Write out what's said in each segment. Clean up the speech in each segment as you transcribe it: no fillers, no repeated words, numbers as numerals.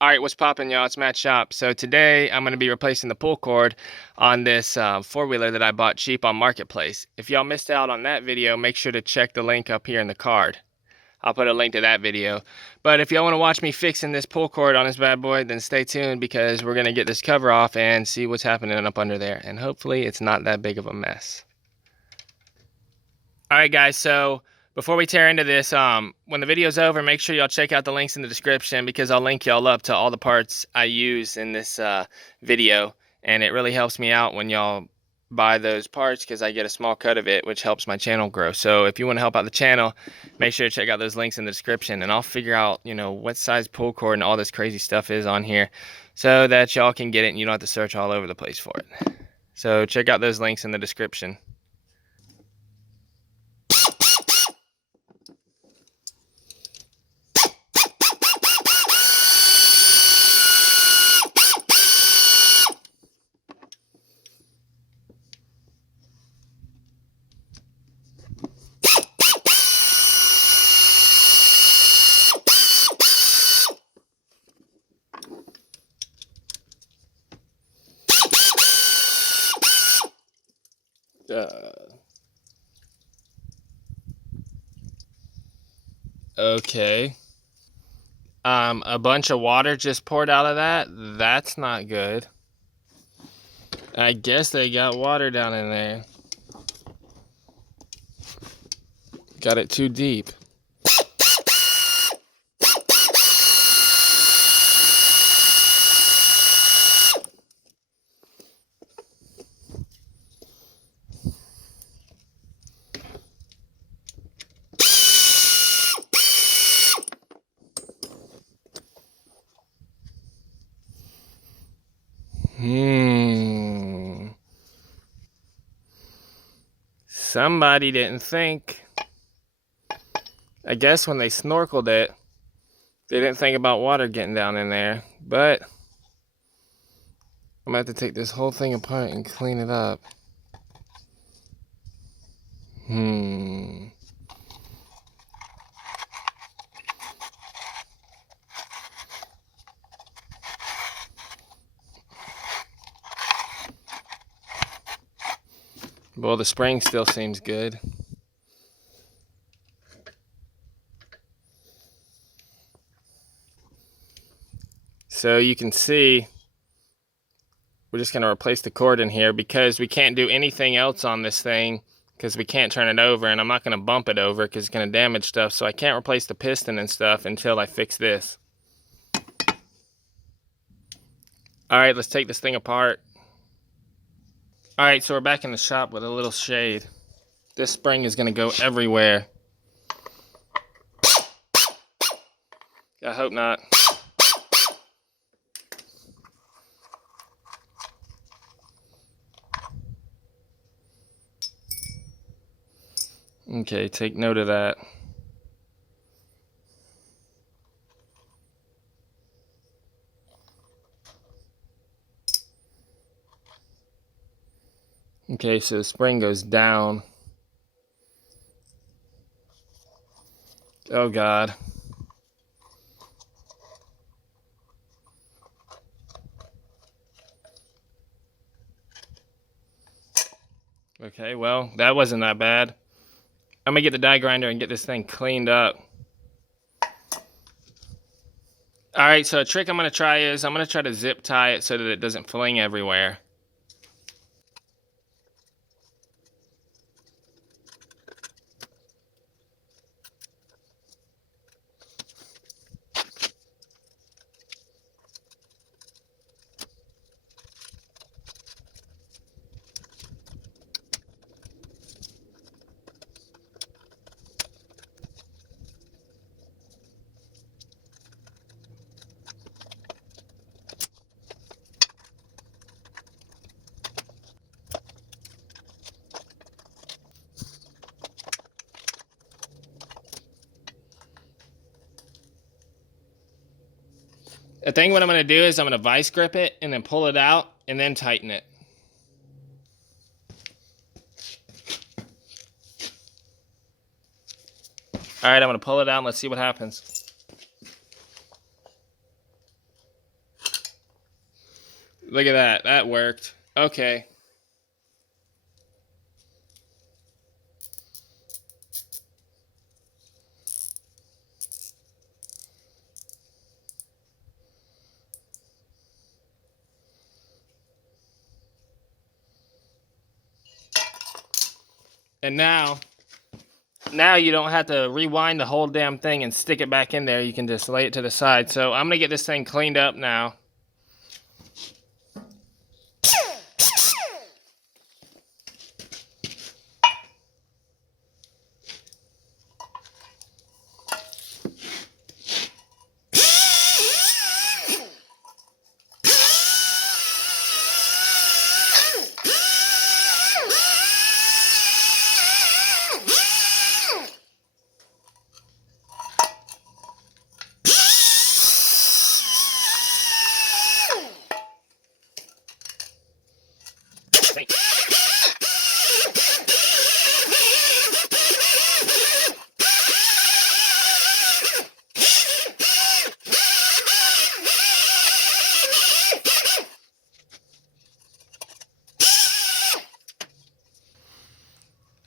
Alright, what's poppin', y'all? It's Matt Shop. So today I'm going to be replacing the pull cord on this four-wheeler that I bought cheap on Marketplace. If y'all missed out on that video, make sure to check the link up here in the card. I'll put a link to that video. But if y'all want to watch me fixing this pull cord on this bad boy, then stay tuned because we're going to get this cover off and see what's happening up under there. And hopefully it's not that big of a mess. Alright guys, so before we tear into this, when the video's over, make sure y'all check out the links in the description because I'll link y'all up to all the parts I use in this video. And it really helps me out when y'all buy those parts because I get a small cut of it, which helps my channel grow. So if you want to help out the channel, make sure to check out those links in the description. And I'll figure out, what size pull cord and all this crazy stuff is on here so that y'all can get it and you don't have to search all over the place for it. So check out those links in the description. Okay. A bunch of water just poured out of that. That's not good. I guess they got water down in there. Got it too deep. Somebody didn't think. I guess when they snorkeled it, they didn't think about water getting down in there. But I'm gonna have to take this whole thing apart and clean it up. Well, the spring still seems good. So you can see, we're just going to replace the cord in here because we can't do anything else on this thing because we can't turn it over, and I'm not going to bump it over because it's going to damage stuff, so I can't replace the piston and stuff until I fix this. Alright, let's take this thing apart. Alright, so we're back in the shop with a little shade. This spring is going to go everywhere. I hope not. Okay, take note of that. Okay, so the spring goes down. Oh God. Okay, well, that wasn't that bad. I'm gonna get the die grinder and get this thing cleaned up. Alright, so a trick I'm gonna try is I'm gonna try to zip tie it so that it doesn't fling everywhere. I think what I'm going to do is I'm going to vice grip it and then pull it out and then tighten it. Alright, I'm going to pull it out and let's see what happens. Look at that. That worked. Okay. And now you don't have to rewind the whole damn thing and stick it back in there. You can just lay it to the side. So I'm gonna get this thing cleaned up now.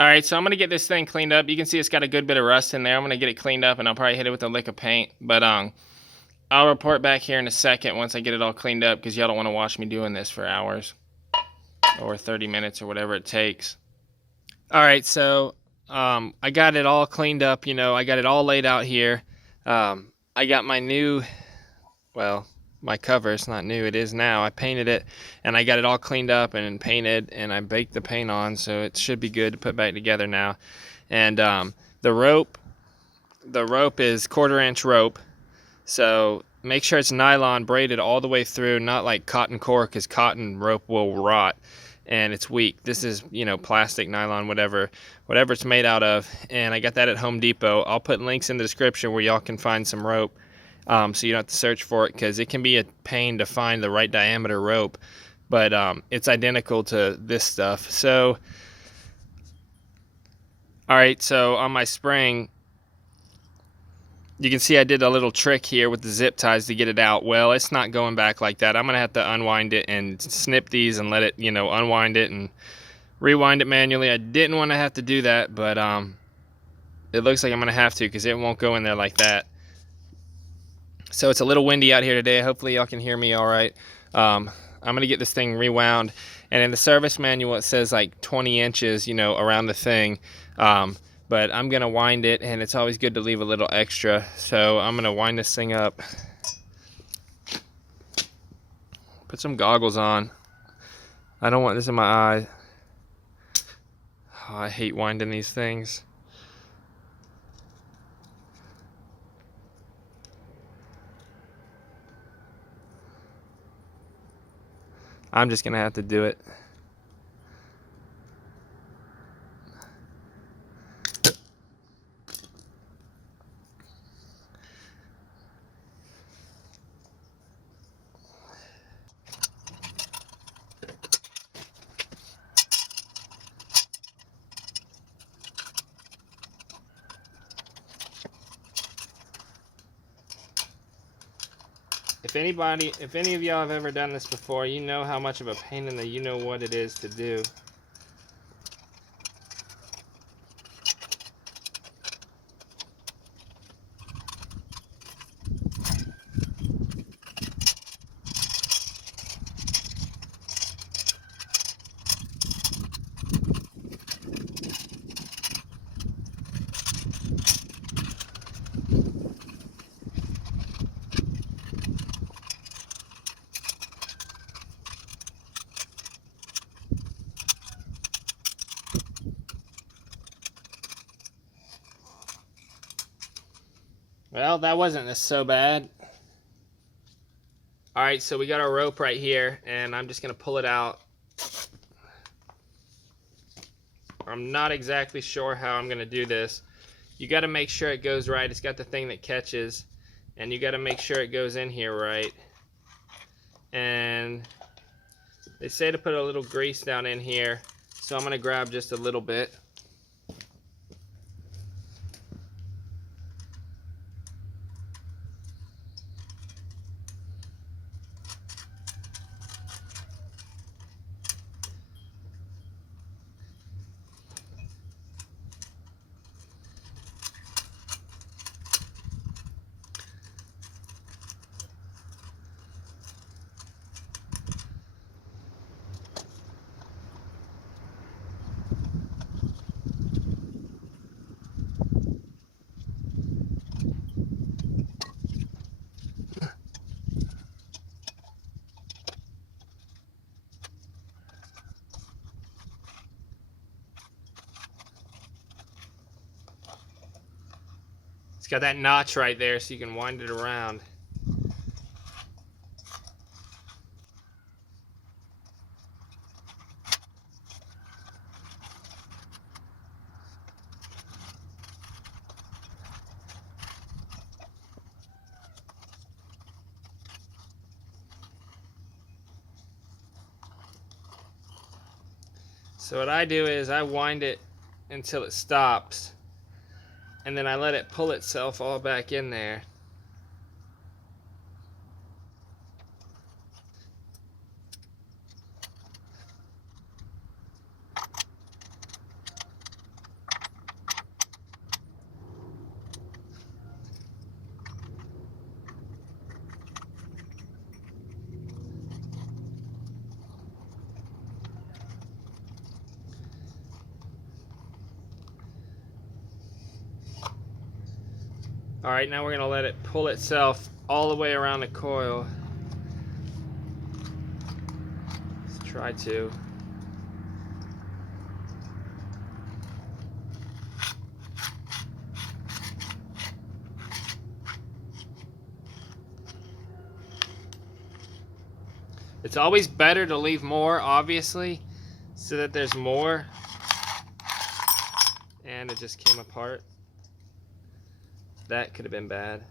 All right, so I'm gonna get this thing cleaned up. You can see it's got a good bit of rust in there. I'm gonna get it cleaned up, and I'll probably hit it with a lick of paint. But I'll report back here in a second once I get it all cleaned up, because y'all don't want to watch me doing this for hours or 30 minutes or whatever it takes. All right, so I got it all cleaned up. You know, I got it all laid out here. I got my new, well, my cover. It's not new, it is now. I painted it, and I got it all cleaned up and painted, and I baked the paint on, so it should be good to put back together now. And the rope is 1/4-inch rope, so make sure it's nylon braided all the way through, not like cotton core, because cotton rope will rot and it's weak. This is, you know, plastic, nylon, whatever it's made out of. And I got that at Home Depot. I'll put links in the description where y'all can find some rope, so you don't have to search for it, because it can be a pain to find the right diameter rope. But it's identical to this stuff. So, all right, so on my spring, you can see I did a little trick here with the zip ties to get it out. Well, it's not going back like that. I'm gonna have to unwind it and snip these and let it, you know, unwind it and rewind it manually. I didn't want to have to do that, but it looks like I'm gonna have to, because it won't go in there like that. So it's a little windy out here today. Hopefully y'all can hear me all right. I'm gonna get this thing rewound, and in the service manual it says like 20 inches, you know, around the thing. But I'm gonna wind it, and it's always good to leave a little extra. So I'm gonna wind this thing up. Put some goggles on. I don't want this in my eye. Oh, I hate winding these things. I'm just gonna have to do it. If any of y'all have ever done this before, you know how much of a pain in the you know what it is to do. Well, that wasn't so bad. All right, so we got our rope right here, and I'm just gonna pull it out. I'm not exactly sure how I'm gonna do this. You gotta make sure it goes right. It's got the thing that catches, and you gotta make sure it goes in here right. And they say to put a little grease down in here, so I'm gonna grab just a little bit. It's got that notch right there so you can wind it around. So what I do is I wind it until it stops, and then I let it pull itself all back in there. Alright, now we're going to let it pull itself all the way around the coil. Let's try to. It's always better to leave more, obviously, so that there's more. And it just came apart. That could have been bad.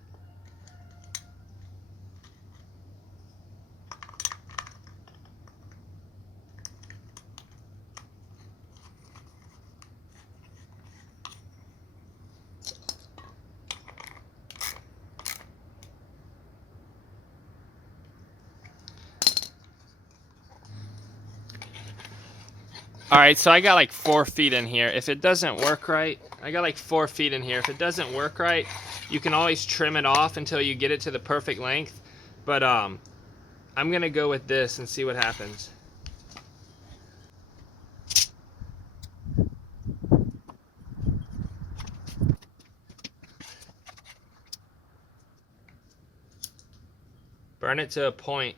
Alright, so I got like 4 feet in here. If it doesn't work right, I got like 4 feet in here. If it doesn't work right, you can always trim it off until you get it to the perfect length. But I'm gonna go with this and see what happens. Burn it to a point.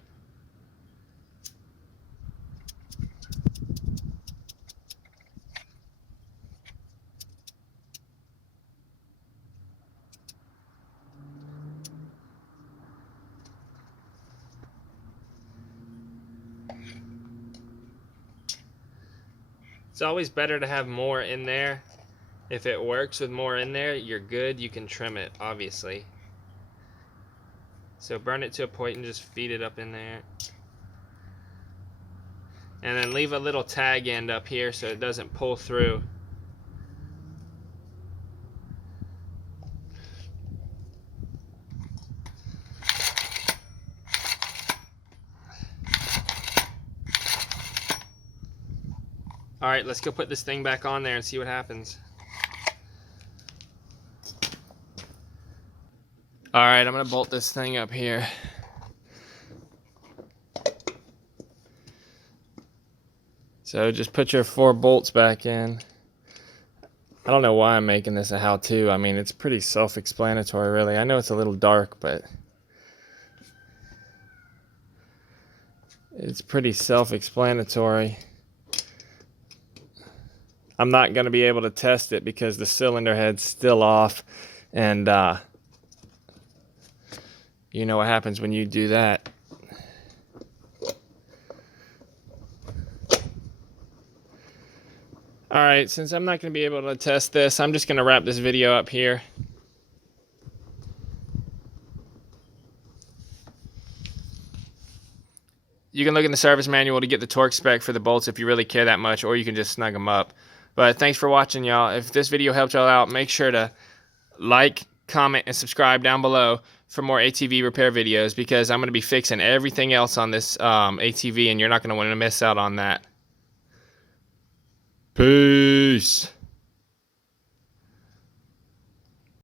It's always better to have more in there. If it works with more in there, you're good. You can trim it, obviously. So burn it to a point and just feed it up in there. And then leave a little tag end up here so it doesn't pull through. Alright, let's go put this thing back on there and see what happens. Alright, I'm going to bolt this thing up here. So just put your 4 bolts back in. I don't know why I'm making this a how-to. I mean, it's pretty self-explanatory, really. I know it's a little dark, but it's pretty self-explanatory. I'm not going to be able to test it because the cylinder head's still off, and you know what happens when you do that. Alright, since I'm not going to be able to test this, I'm just going to wrap this video up here. You can look in the service manual to get the torque spec for the bolts if you really care that much, or you can just snug them up. But thanks for watching, y'all. If this video helped y'all out, make sure to like, comment, and subscribe down below for more ATV repair videos, because I'm going to be fixing everything else on this ATV, and you're not going to want to miss out on that. Peace.